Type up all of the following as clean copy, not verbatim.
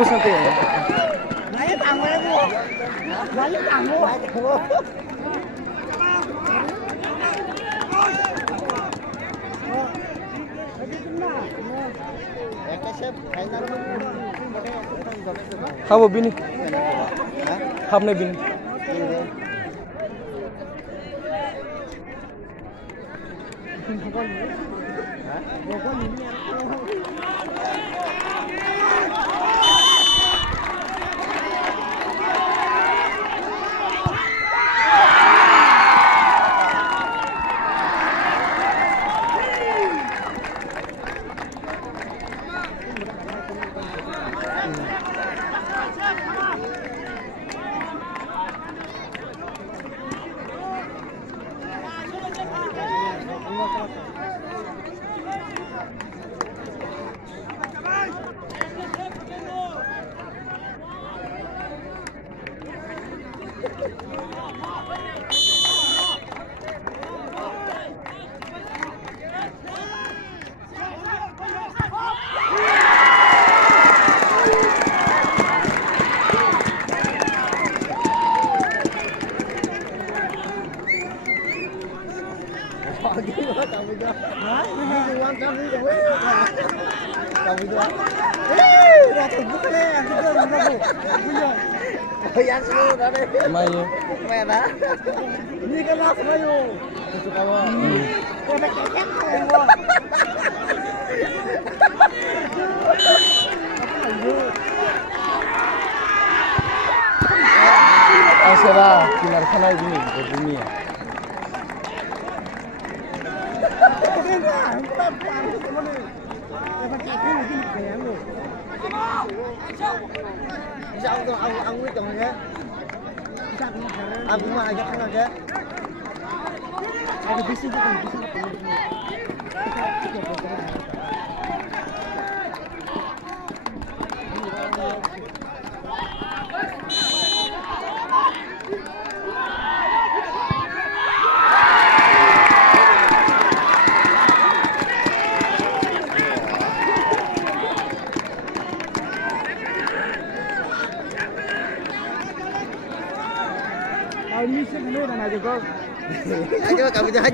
Bus nanti ya. Nãy tặng em mua. Nãy tặng mua. Habo bini. Habne bini. Será kinar kanai gini dunia. Ông quyết chồng thế. Ông cũng mà chắc nào chứ. Ada bising tu, bising. Misi dulu dan aja kau. Aja kamu jangan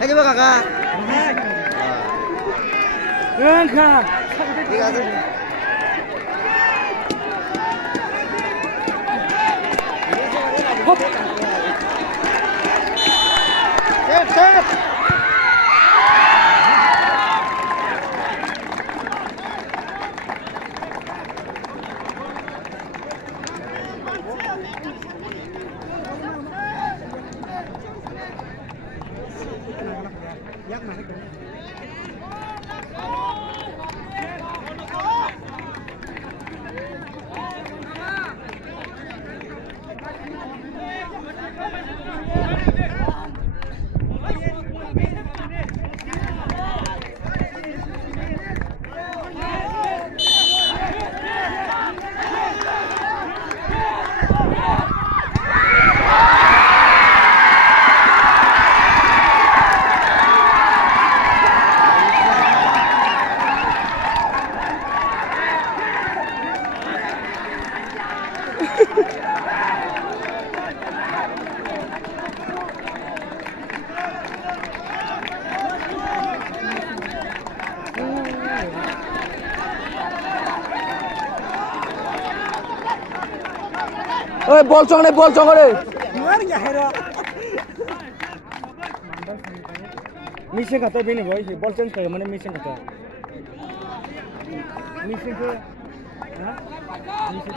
aja kakak. Enggak. Sip. bol cong deh. Missing kata bini boy, bol change kayak mana missing kata? Missing ke? Hah? Missing.